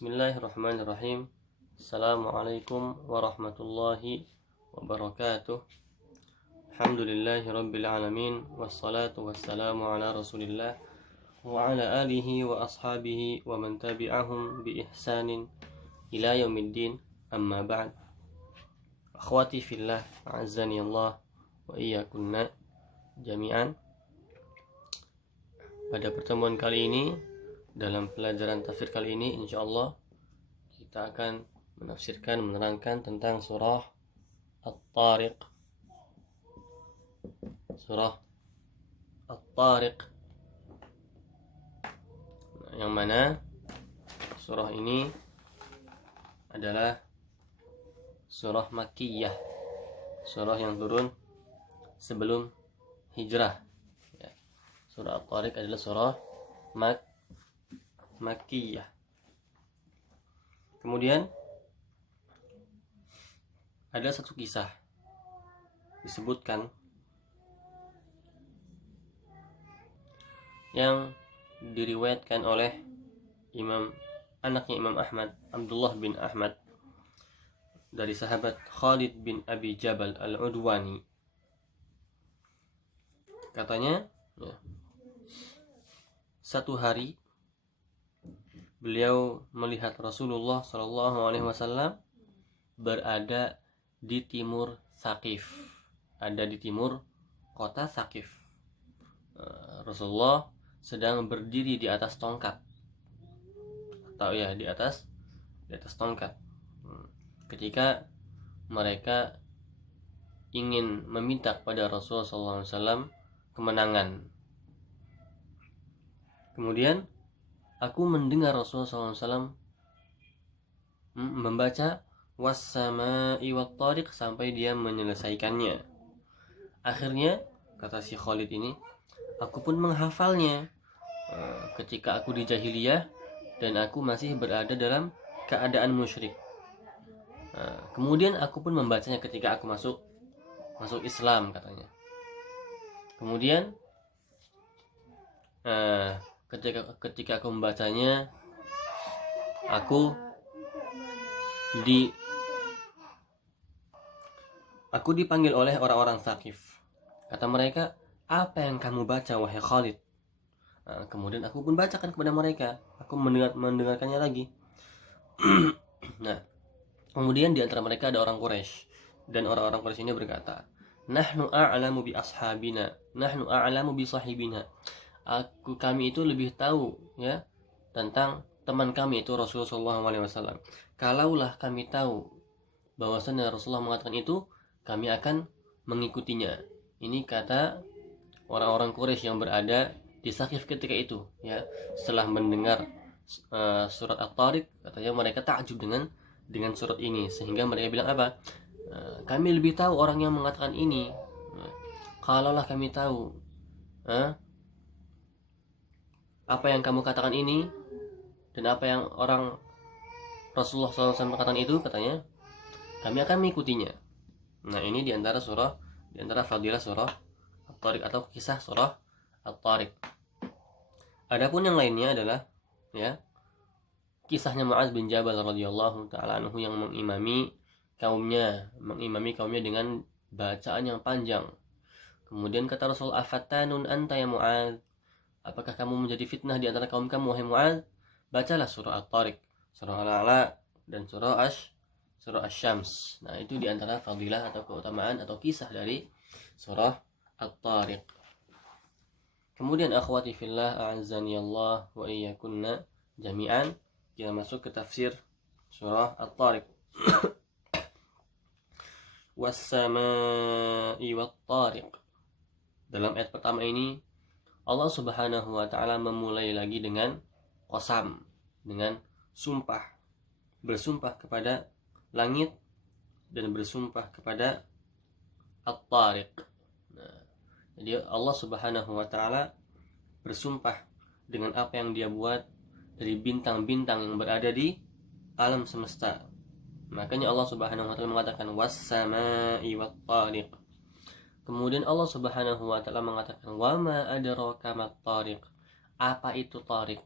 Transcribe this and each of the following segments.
Bismillahirrahmanirrahim. Assalamualaikum warahmatullahi wabarakatuh. Alhamdulillahi rabbil alamin. Wassalatu wassalamu ala rasulillah wa ala alihi wa ashabihi wa man tabi'ahum bi ihsanin ila yaumiddin. Amma ba'd. Akhwati fillah, a'azzani Allah wa iyyakunna jami'an. Pada pertemuan kali ini, dalam pelajaran tafsir kali ini, insyaallah kita akan menafsirkan, menerangkan tentang surah At-Tariq. Surah At-Tariq, yang mana surah ini adalah surah Makkiyah, surah yang turun sebelum hijrah. Surah At-Tariq adalah surah Makkiyah. Kemudian ada satu kisah disebutkan yang diriwayatkan oleh anaknya Imam Ahmad, Abdullah bin Ahmad, dari sahabat Khalid bin Abi Jabal Al-Udwani. Katanya, satu hari beliau melihat Rasulullah SAW berada di timur Saqif, ada di timur kota Saqif. Rasulullah sedang berdiri di atas tongkat, atau ya di atas tongkat. Ketika mereka ingin meminta kepada Rasulullah SAW kemenangan. Kemudian aku mendengar Rasulullah SAW membaca was-sama'i wat-tariq sampai dia menyelesaikannya. Akhirnya, kata si Khalid ini, aku pun menghafalnya ketika aku di jahiliyah dan aku masih berada dalam keadaan musyrik. Kemudian aku pun membacanya ketika aku masuk Islam, katanya. Kemudian ketika aku membacanya, aku dipanggil oleh orang-orang Saqif. Kata mereka, apa yang kamu baca wahai Khalid? Kemudian aku pun bacakan kepada mereka. Aku mendengarkannya lagi. Nah, kemudian di antara mereka ada orang Quraisy, dan orang-orang Quraisy ini berkata, nahnu a'lamu bi ashabina, nahnu a'lamu bi sahibina. Kami itu lebih tahu ya tentang teman kami itu Rasulullah SAW. Kalaulah kami tahu bahwasanya Rasulullah mengatakan itu, kami akan mengikutinya. Ini kata orang-orang Quraisy yang berada di Saqif ketika itu ya. Setelah mendengar surat At-Tariq, katanya mereka takjub dengan surat ini, sehingga mereka bilang apa? Kami lebih tahu orang yang mengatakan ini. Kalaulah kami tahu apa yang kamu katakan ini dan apa yang orang Rasulullah SAW katakan itu, katanya, kami akan mengikutinya. Nah, ini diantara fadilah surah At-Tariq atau kisah surah At-Tariq. Adapun yang lainnya adalah ya kisahnya Mu'adz bin Jabal radhiyallahu ta'ala anhu yang mengimami kaumnya dengan bacaan yang panjang. Kemudian kata Rasul, afattanun anta ya Mu'adz, apakah kamu menjadi fitnah di antara kaum kamu wahai Mu'adz? Bacalah surah At-Tariq, surah Al-A'la, dan surah Asy-Syams. Nah, itu di antara fadilah atau keutamaan atau kisah dari surah At-Tariq. Kemudian akhwati fillah, a'azzani Allah wa iyyakunna jami'an, kita masuk ke tafsir surah At-Tariq. Was-sama'i wat-tariq. Dalam ayat pertama ini Allah Subhanahu wa ta'ala memulai lagi dengan qasam, dengan sumpah, bersumpah kepada langit dan bersumpah kepada At-Tariq. Nah, jadi Allah Subhanahu wa ta'ala bersumpah dengan apa yang dia buat dari bintang-bintang yang berada di alam semesta. Makanya Allah Subhanahu wa ta'ala mengatakan was-sama'i wat-tariq. Kemudian Allah Subhanahu wa ta'ala mengatakan wa ma adraka mat-tariq. Apa itu tariq?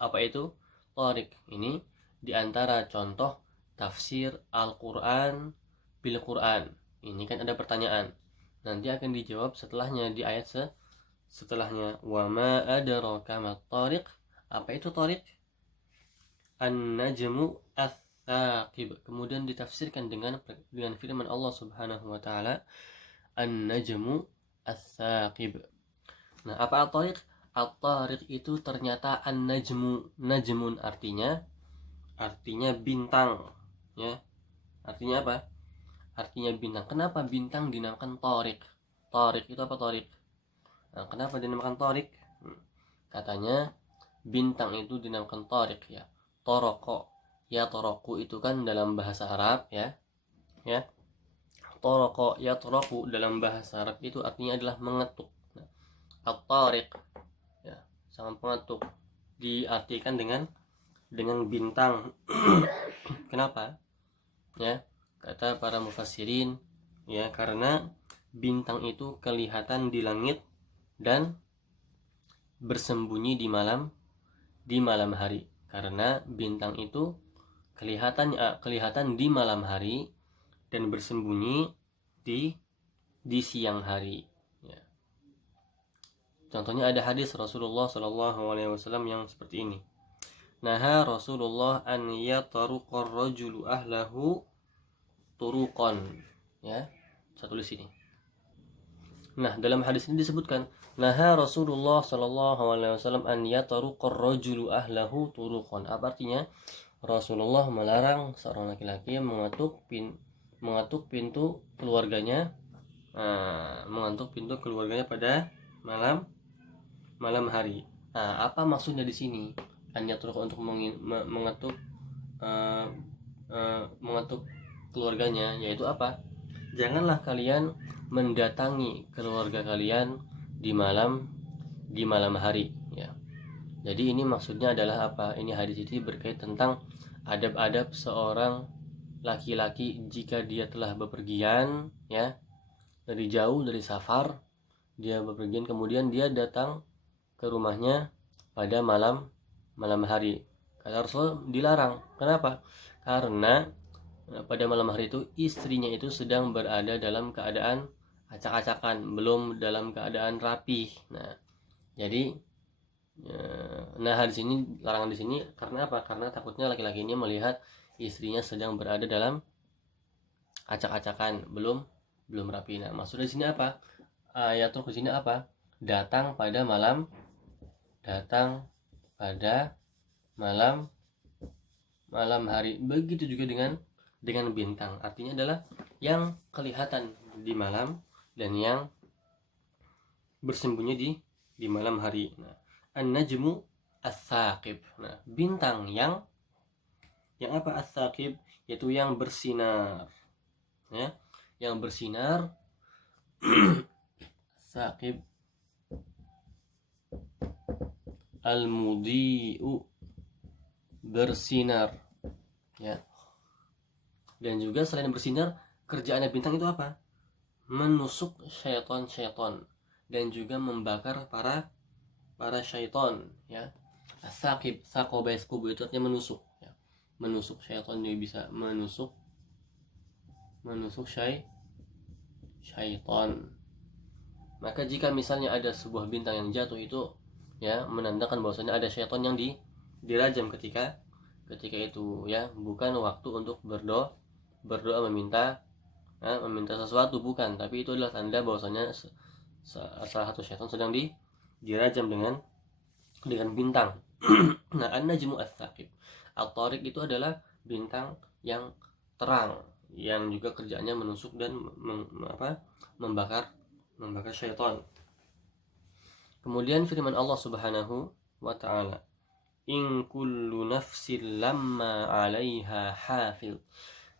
Apa itu at-tariq. Ini diantara contoh tafsir Al-Quran bil Quran. Ini kan ada pertanyaan, nanti akan dijawab setelahnya di ayat setelahnya. Wa ma adraka mat-tariq. Apa itu tariq? An-najmu ats-tsaqib. Kemudian ditafsirkan dengan firman Allah Subhanahu wa taala, An-najmu ats-tsaqib. Nah, apa at-tariq? At-tariq itu ternyata an-najmu. Najmun artinya bintang, ya. Artinya apa? Artinya bintang. Kenapa bintang dinamakan tariq? Tariq itu apa tariq? Nah, kenapa dinamakan tariq? Katanya bintang itu dinamakan tariq, ya. Toroko, ya, toroku itu kan dalam bahasa Arab, ya. Toroko, ya, toroku dalam bahasa Arab itu artinya adalah mengetuk. Nah, at-tariq, ya, sangat pengetuk, diartikan dengan bintang. Kenapa? Ya, kata para mufassirin, ya, karena bintang itu kelihatan di langit dan bersembunyi di malam hari. Karena bintang itu kelihatan di malam hari dan bersembunyi di siang hari, ya. Contohnya ada hadis Rasulullah SAW yang seperti ini. Naha Rasulullah an yataruqar rajulu ahlahu turuqan, ya. Saya tulis ini. Nah, dalam hadis ini disebutkan Naha Rasulullah SAW an yataruqar rajulu ahlahu turuqan. Apa artinya? Rasulullah melarang seorang laki-laki mengetuk pintu keluarganya, pada malam hari. Nah, apa maksudnya di sini? An yataruq untuk mengetuk keluarganya, yaitu apa? Janganlah kalian mendatangi keluarga kalian di malam hari, ya. Jadi ini maksudnya adalah apa? Ini hadis ini berkait tentang adab-adab seorang laki-laki jika dia telah bepergian, ya, dari jauh, dari safar, dia bepergian, kemudian dia datang ke rumahnya pada malam hari. Kata Rasul dilarang. Kenapa? Karena pada malam hari itu istrinya itu sedang berada dalam keadaan acak-acakan, belum dalam keadaan rapi. Nah, jadi di sini larangan di sini karena apa? Karena takutnya laki-laki ini melihat istrinya sedang berada dalam acak-acakan, belum rapi. Nah, maksudnya di sini apa? Ayat di sini apa? Datang pada malam hari. Begitu juga dengan bintang. Artinya adalah yang kelihatan di malam dan yang bersembunyi di malam hari. Nah, an-najmu ats-tsaqib. Nah, bintang yang apa? Ats-tsaqib, yaitu yang bersinar, ya, yang bersinar. Tsaqib al-mudhi'u, bersinar, ya. Dan juga selain bersinar, kerjaannya bintang itu apa? Menusuk syaitan dan juga membakar para syaitan, ya. As-saqib, saqaba yasqubu itu artinya menusuk, ya. Menusuk syaitan, juga bisa menusuk syaitan. Maka jika misalnya ada sebuah bintang yang jatuh itu, ya, menandakan bahwasanya ada syaitan yang dirajam ketika itu, ya. Bukan waktu untuk berdoa meminta sesuatu, bukan, tapi itu adalah tanda bahwasanya salah satu syaitan sedang dirajam dengan bintang. Nah, an-najmu ats-tsaqib, at-tariq itu adalah bintang yang terang, yang juga kerjaannya menusuk dan membakar syaitan. Kemudian firman Allah Subhanahu wa taala, in kullu nafsin lamma 'alaiha hafiz.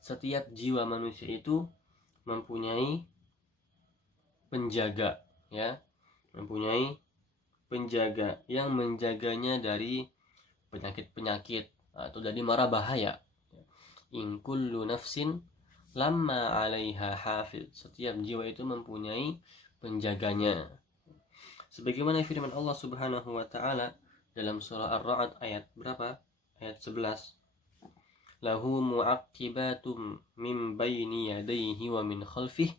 Setiap jiwa manusia itu mempunyai penjaga, ya, mempunyai penjaga yang menjaganya dari penyakit atau dari mara bahaya. In kullu nafsin lamma 'alaiha hafiz. Setiap jiwa itu mempunyai penjaganya. Sebagaimana firman Allah Subhanahu wa taala dalam surah Ar-Ra'd ayat berapa? Ayat ayat 11. Lahu mu'aqibatum min baini yadayhi wa min khalfih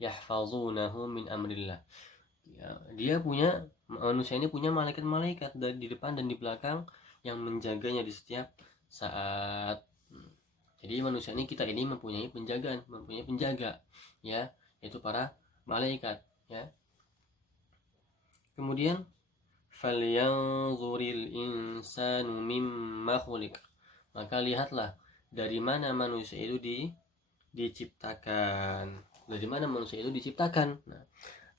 yahfazunahu min amrillah. Ya, manusia ini punya malaikat-malaikat dari di depan dan di belakang yang menjaganya di setiap saat. Jadi manusia ini, kita ini mempunyai penjaga, ya, yaitu para malaikat, ya. Kemudian falyanzuril insanu mimma khuliq. Maka lihatlah dari mana manusia itu diciptakan. Dari mana manusia itu diciptakan. Nah,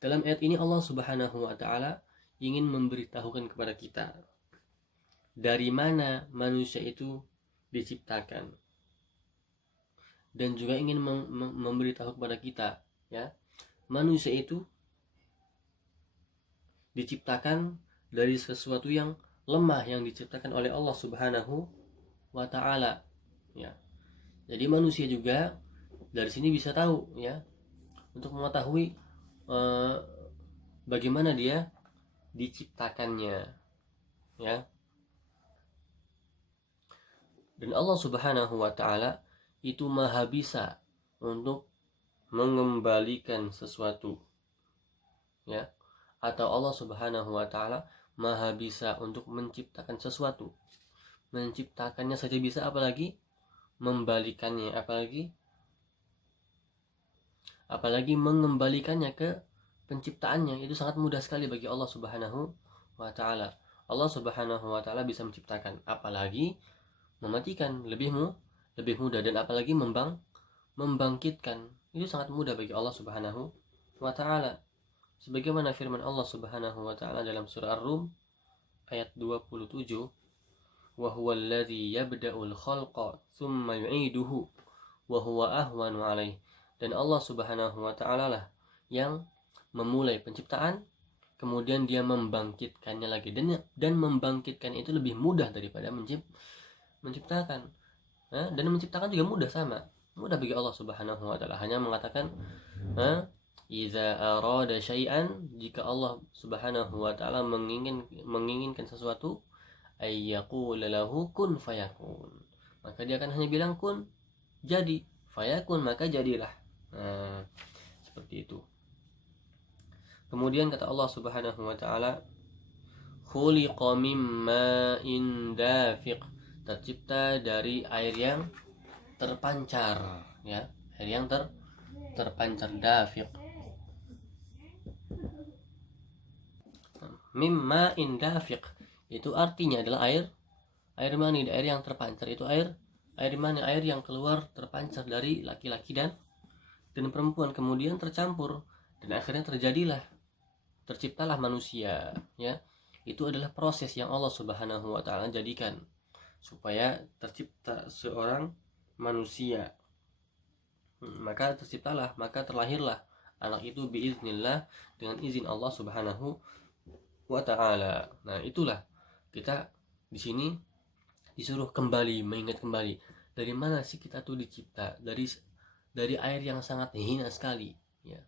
dalam ayat ini Allah Subhanahu wa taala ingin memberitahukan kepada kita dari mana manusia itu diciptakan. Dan juga ingin memberitahu kepada kita, ya, manusia itu diciptakan dari sesuatu yang lemah yang diciptakan oleh Allah Subhanahu wa taala, ya. Jadi manusia juga dari sini bisa tahu, ya, untuk mengetahui bagaimana dia diciptakannya, ya. Dan Allah Subhanahu wa taala itu maha bisa untuk mengembalikan sesuatu, ya, atau Allah Subhanahu wa taala maha bisa untuk menciptakan sesuatu. Menciptakannya saja bisa, apalagi membalikannya, apalagi mengembalikannya ke penciptaannya. Itu sangat mudah sekali bagi Allah Subhanahu wa taala. Allah Subhanahu wa taala bisa menciptakan, apalagi mematikan lebih mudah, dan apalagi membangkitkan itu sangat mudah bagi Allah Subhanahu wa taala. Sebagaimana firman Allah Subhanahu wa taala dalam surah Ar-Rum ayat 27, wa huwal ladzi yabda'ul khalqa tsumma yu'iduhu wa huwa ahwanu 'alaihi. Dan Allah Subhanahu wa taala lah yang memulai penciptaan, kemudian dia membangkitkannya lagi, dan membangkitkan itu lebih mudah daripada menciptakan. Dan menciptakan juga mudah bagi Allah Subhanahu wa taala. Hanya mengatakan iza arada syai'an, jika Allah Subhanahu wa taala menginginkan sesuatu, ayyaqul lahu kun fayakun, maka dia akan hanya bilang kun, jadi, fayakun, maka jadilah. Seperti itu. Kemudian kata Allah Subhanahu wa taala, khuliqa mimma dafiq, tercipta dari air yang terpancar, ya, air yang terpancar, dafiq. Mimma dafiq itu artinya adalah air mani, air yang terpancar. Itu air mani, air yang keluar terpancar dari laki-laki dan perempuan, kemudian tercampur, dan akhirnya terciptalah manusia, ya. Itu adalah proses yang Allah Subhanahu wa taala jadikan supaya tercipta seorang manusia. Maka terlahirlah anak itu biiznillah, dengan izin Allah Subhanahu wa taala. Nah, itulah kita di sini disuruh mengingat kembali dari mana sih kita tuh dicipta, dari air yang sangat hina sekali, ya.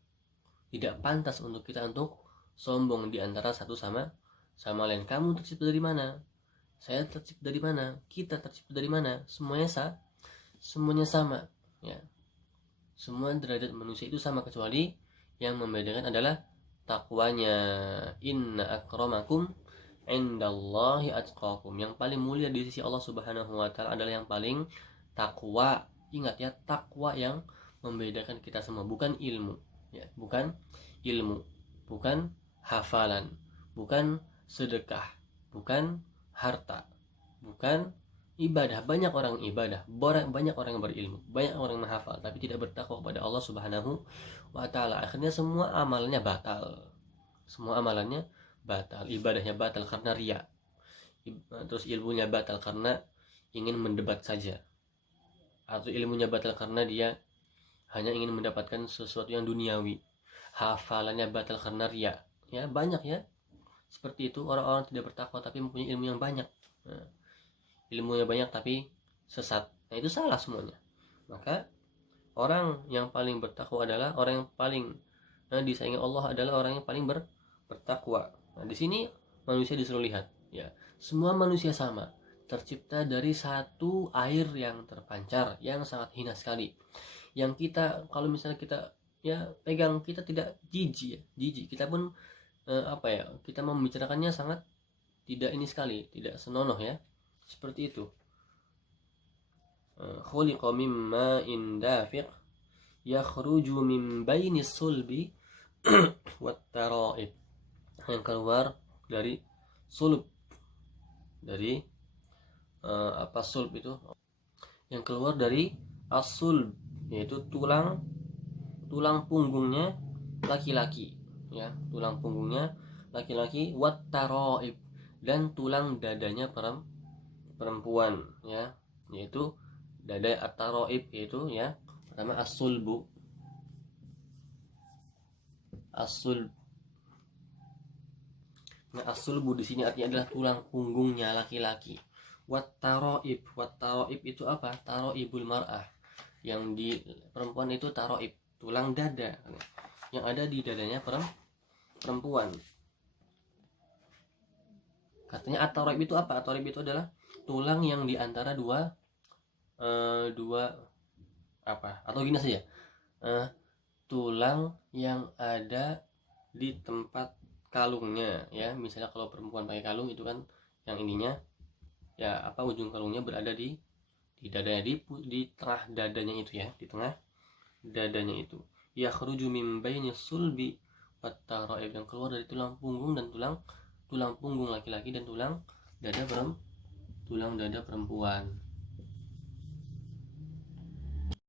Tidak pantas untuk kita untuk sombong di antara satu sama lain. Kamu tercipta dari mana? Saya tercipta dari mana? Kita tercipta dari mana? Semuanya sama, ya. Semua derajat manusia itu sama, kecuali yang membedakan adalah takwanya. Inna akramakum indallahi atqakum. Yang paling mulia di sisi Allah Subhanahu wa taala adalah yang paling takwa. Ingat, ya, takwa yang membedakan kita semua, bukan ilmu, ya, bukan ilmu, bukan hafalan, bukan sedekah, bukan harta, bukan ibadah. Banyak orang ibadah, banyak orang yang berilmu, banyak orang yang menghafal, tapi tidak bertakwa kepada Allah Subhanahu wa taala. Akhirnya semua amalannya batal, ibadahnya batal karena riya, terus ilmunya batal karena ingin mendebat saja, atau ilmunya batal karena dia hanya ingin mendapatkan sesuatu yang duniawi, hafalannya batal karena riya, ya. Banyak, ya, seperti itu orang-orang tidak bertakwa tapi mempunyai ilmu yang banyak. Nah, ilmunya banyak tapi sesat. Nah, itu salah semuanya. Maka orang yang paling bertakwa adalah orang yang paling disayangi Allah, adalah orang yang paling bertakwa. Nah, di sini manusia disuruh lihat, ya, semua manusia sama, tercipta dari satu air yang terpancar yang sangat hina sekali, yang kita kalau misalnya kita ya pegang kita tidak jijik ya, jijik kita pun apa ya, kita membicarakannya sangat tidak ini sekali, tidak senonoh ya, seperti itu. Khuliqa mimma indafiq yakhruju min bainis sulbi wat tara'ib, yang keluar dari sulb, dari apa sulb itu, yang keluar dari asul, yaitu tulang punggungnya laki-laki ya, tulang punggungnya laki-laki, wat taraib, dan tulang dadanya perempuan ya, yaitu dada at-taraib, yaitu ya pertama as-sulbu, as-sulb. Nah, as-sulbu di sini artinya adalah tulang punggungnya laki-laki. Wat taraib, itu apa? Taraibul mar'ah, yang di perempuan itu taraib, tulang dada yang ada di dadanya perempuan. Katanya at-taraib itu apa? At-taraib itu adalah tulang yang di antara dua apa? Atau gini saja. Tulang yang ada di tempat kalungnya ya. Misalnya kalau perempuan pakai kalung itu kan yang ininya ya apa, ujung kalungnya berada di dadanya, di tengah dadanya itu ya, di tengah dadanya itu. Yakhruju min baini sulbi wat taraib, yang keluar dari tulang punggung dan tulang punggung laki-laki dan tulang dada perempuan.